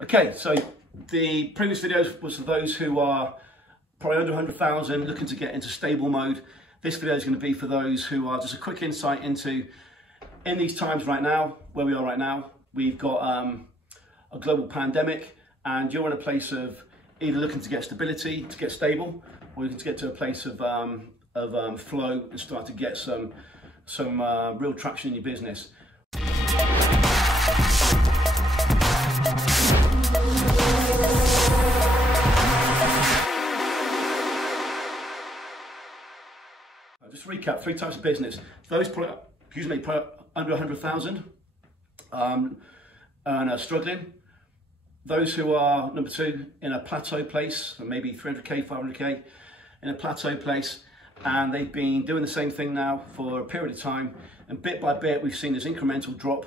Okay, so the previous videos was for those who are probably under 100,000 looking to get into stable mode. This video is going to be for those who are just a quick insight into, in these times right now, where we are right now, we've got a global pandemic and you're in a place of either looking to get stability, to get stable, or looking to get to a place of flow and start to get some real traction in your business. Just to recap, 3 types of business. Those probably under 100,000 and are struggling. Those who are, number 2, in a plateau place, so maybe 300k, 500k, in a plateau place, and they've been doing the same thing now for a period of time, and bit by bit we've seen this incremental drop.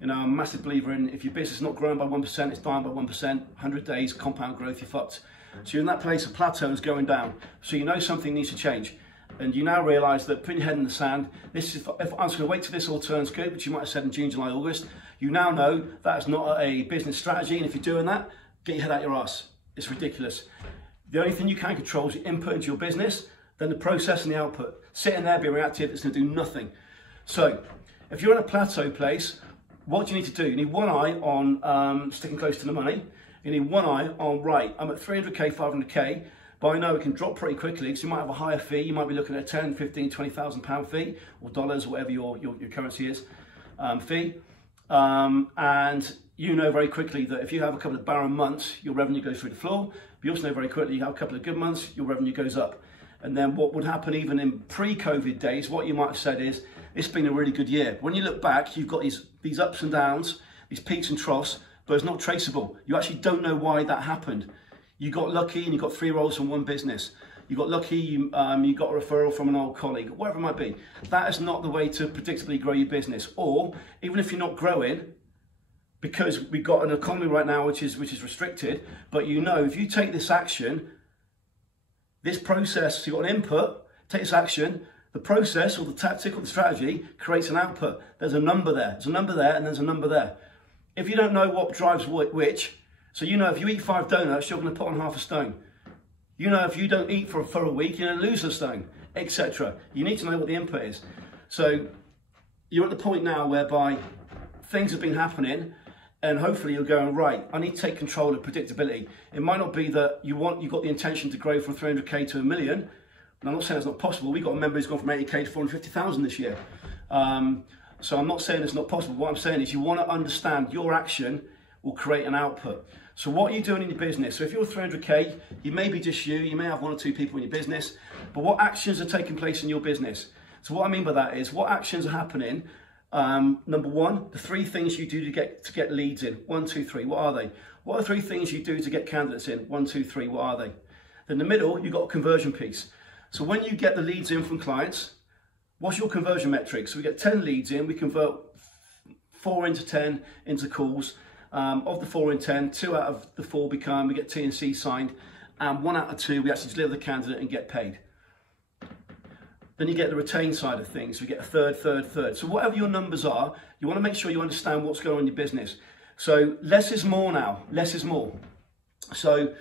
You know, I'm a massive believer in, if your business is not growing by 1%, it's dying by 1%, 100 days, compound growth, you're fucked. So you're in that place, a plateau is going down, so you know something needs to change. And you now realise that putting your head in the sand, this is, if I'm just going to wait till this all turns good, which you might have said in June, July, August, you now know that is not a business strategy, and if you're doing that, get your head out your ass. It's ridiculous. The only thing you can control is your input into your business, then the process and the output. Sitting there, being reactive, it's going to do nothing. So, if you're in a plateau place, what do you need to do? You need one eye on sticking close to the money. You need one eye on, right, I'm at 300k, 500k, but I know it can drop pretty quickly, because you might have a higher fee. You might be looking at a 10, 15, 20,000 pound fee, or dollars, or whatever your currency is, fee. And you know very quickly that if you have a couple of barren months, your revenue goes through the floor. But you also know very quickly you have a couple of good months, your revenue goes up. And then what would happen even in pre-COVID days, what you might have said is, it's been a really good year. When you look back, you've got these ups and downs, these peaks and troughs, but it's not traceable. You actually don't know why that happened. You got lucky and you got 3 roles from one business. You got lucky, you got a referral from an old colleague, whatever it might be. That is not the way to predictably grow your business. Or even if you're not growing, because we've got an economy right now which is restricted, but you know if you take this action, this process, you've got an input, take this action, the process or the tactic or the strategy creates an output. There's a number there, there's a number there, and there's a number there. If you don't know what drives which, so you know if you eat 5 donuts, you're going to put on half a stone. You know if you don't eat for a week, you're going to lose a stone, etc. You need to know what the input is. So you're at the point now whereby things have been happening, and hopefully you're going, right, I need to take control of predictability. It might not be that you've got the intention to grow from 300k to 1 million. And I'm not saying it's not possible. We've got a member who's gone from 80k to 450,000 this year. So I'm not saying it's not possible. What I'm saying is you want to understand your action will create an output. So what are you doing in your business? So if you're 300k, you may be just you may have 1 or 2 people in your business, but what actions are taking place in your business? So what I mean by that is, what actions are happening? Number 1, the 3 things you do to get leads in. 1, 2, 3, what are they? What are 3 things you do to get candidates in? 1, 2, 3, what are they? Then in the middle, you've got a conversion piece. So when you get the leads in from clients, what's your conversion metric? So we get 10 leads in, we convert 4 into 10 into calls. Of the 4 in 10, 2 out of the 4 we get T and C signed, and 1 out of 2 we actually deliver the candidate and get paid. Then you get the retain side of things. We get a third. So whatever your numbers are, you want to make sure you understand what's going on in your business. So less is more now. Less is more. So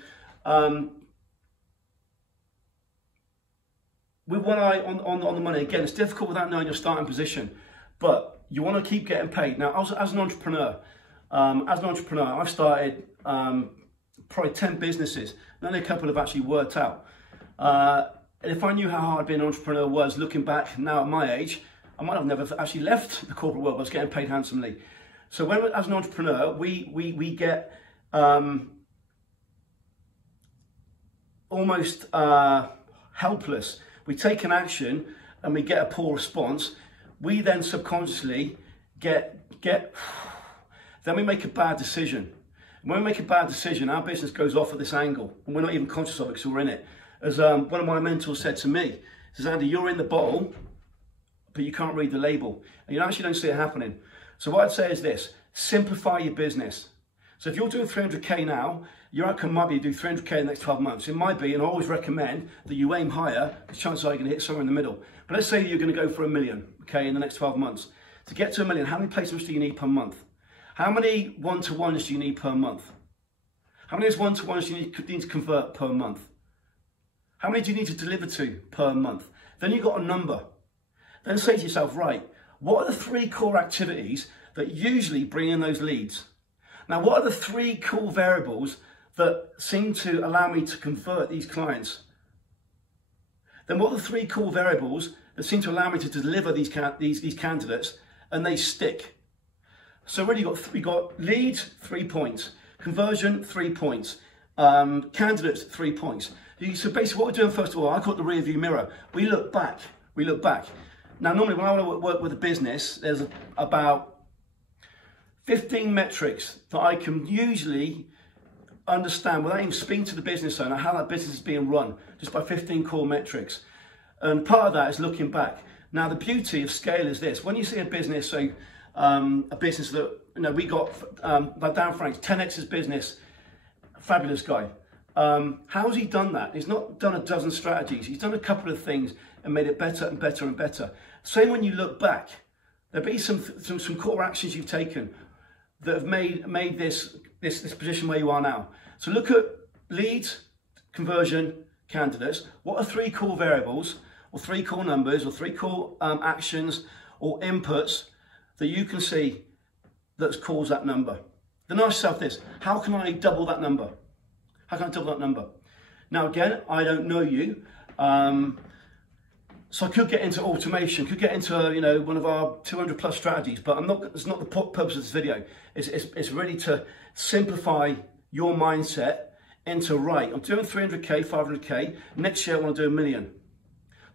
with one eye on the money, again, it's difficult without knowing your starting position, but you want to keep getting paid. Now, as an entrepreneur, I've started probably 10 businesses. Only a couple have actually worked out. And if I knew how hard being an entrepreneur was, looking back now at my age, I might have never actually left the corporate world. I was getting paid handsomely. So when, as an entrepreneur, we get almost helpless. We take an action and we get a poor response. We then subconsciously then we make a bad decision. And when we make a bad decision, our business goes off at this angle, and we're not even conscious of it because we're in it. As one of my mentors said to me, he says, Andy, you're in the bottle, but you can't read the label. And you actually don't see it happening. So what I'd say is this, simplify your business. So if you're doing 300k now, your outcome might be to do 300k in the next 12 months. It might be, and I always recommend that you aim higher, because chances are you're going to hit somewhere in the middle. But let's say you're going to go for 1 million, okay, in the next 12 months. To get to 1 million, how many placements do you need per month? How many one-to-ones do you need per month? How many of those one-to-ones do you need to convert per month? How many do you need to deliver to per month? Then you've got a number. Then say to yourself, right, what are the 3 core activities that usually bring in those leads? Now, what are the 3 core variables that seem to allow me to convert these clients? Then what are the 3 core variables that seem to allow me to deliver these candidates and they stick? So really we got leads, 3 points, conversion, 3 points, candidates, 3 points. So basically what we're doing first of all, I call it the rear view mirror. We look back. Now normally when I want to work with a business, there's about 15 metrics that I can usually understand without even speaking to the business owner how that business is being run, just by 15 core metrics. And part of that is looking back. Now the beauty of scale is this: when you see a business, so a business that, you know, we got like Dan Frank's 10x's business, fabulous guy. How has he done that? He's not done a dozen strategies. He's done a couple of things and made it better and better and better. Same when you look back, there'll be some core actions you've taken that have made this position where you are now. So look at leads, conversion, candidates. What are 3 core variables, or 3 core numbers, or 3 core actions or inputs that you can see that's caused that number? Then ask yourself this: how can I double that number? How can I double that number? Now again, I don't know you, so I could get into automation, could get into one of our 200 plus strategies, but it's not the purpose of this video. It's really to simplify your mindset into, right, I'm doing 300k, 500k, next year I want to do 1 million.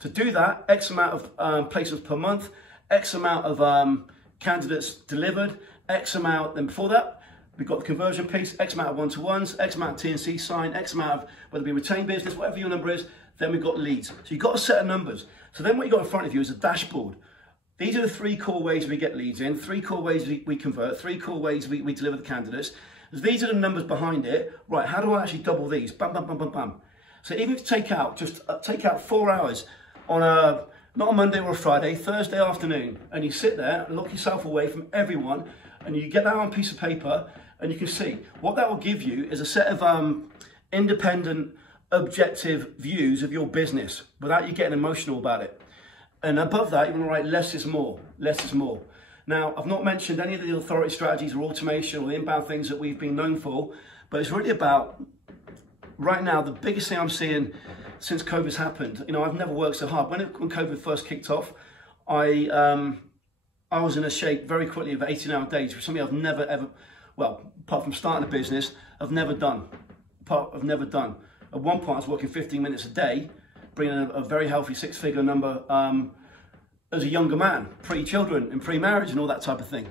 To do that, X amount of placements per month, X amount of candidates delivered, X amount, then before that, we've got the conversion piece, X amount of one-to-ones, X amount of T&C sign, X amount of whether it be retained business, whatever your number is, then we've got leads. So you've got a set of numbers. So then what you've got in front of you is a dashboard. These are the 3 core ways we get leads in, 3 core ways we convert, 3 core ways we deliver the candidates. These are the numbers behind it. Right, how do I actually double these? Bam, bam, bam, bam, bam. So even if you take out 4 hours on not a Monday or a Friday, Thursday afternoon, and you sit there and lock yourself away from everyone, and you get that on a piece of paper, and you can see what that will give you is a set of independent, objective views of your business without you getting emotional about it. And above that, you want to write less is more, less is more. Now, I've not mentioned any of the authority strategies or automation or the inbound things that we've been known for, but it's really about, right now, the biggest thing I'm seeing since COVID's happened, I've never worked so hard. When COVID first kicked off, I was in a shape very quickly of 18-hour days, which is something I've never ever, well, apart from starting a business, I've never done. At one point, I was working 15 minutes a day, bringing a very healthy 6-figure number as a younger man, pre-children and pre-marriage and all that type of thing.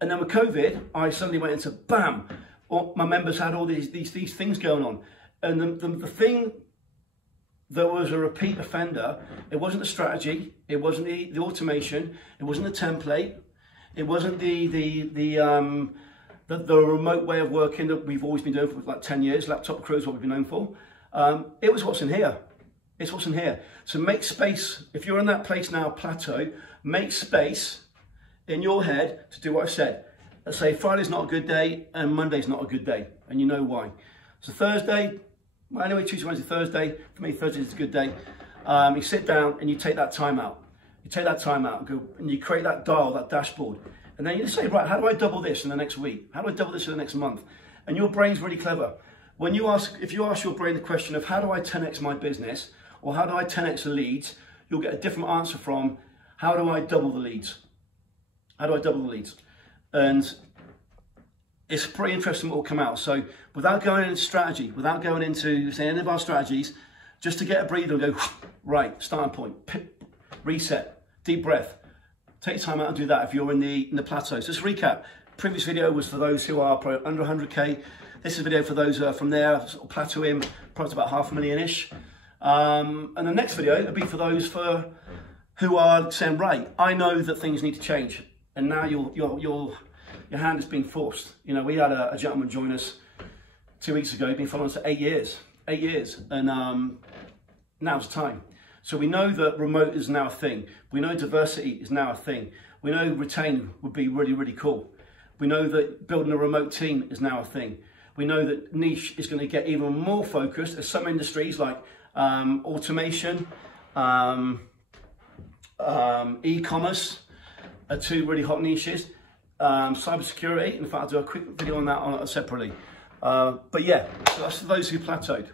And then with COVID, I suddenly went into bam, my members had all these things going on. And the thing that was a repeat offender, it wasn't the strategy, it wasn't the automation, it wasn't the template, it wasn't the remote way of working that we've always been doing for like 10 years, laptop crew is what we've been known for. It was what's in here. It's what's in here. So make space. If you're in that place now, Plateau, make space in your head to do what I said. Let's say Friday's not a good day and Monday's not a good day, and you know why. So Thursday, well, anyway, Tuesday, Wednesday, Thursday, for me Thursday is a good day. You sit down and you take that time out. You take that time out and go and you create that dial, that dashboard. And then you just say, right, how do I double this in the next week? How do I double this in the next month? And your brain's really clever. If you ask your brain the question of how do I 10x my business, or how do I 10x the leads, you'll get a different answer from how do I double the leads? How do I double the leads? And it's pretty interesting what will come out. So without going into strategy, without going into saying any of our strategies, just to get a breather and go, right, starting point, reset, deep breath. Take time out and do that if you're in the plateau. So just recap. Previous video was for those who are under 100k. This is a video for those from there, sort of plateauing, probably about 500,000-ish. And the next video will be for those who are saying, right, I know that things need to change, and now your hand has been forced. We had a gentleman join us 2 weeks ago. He'd been following us for 8 years, and now it's time. So we know that remote is now a thing. We know diversity is now a thing. We know retain would be really, really cool. We know that building a remote team is now a thing. We know that niche is going to get even more focused as some industries like automation, e-commerce are two really hot niches. Cybersecurity, in fact I'll do a quick video on that separately. But yeah, so that's for those who plateaued.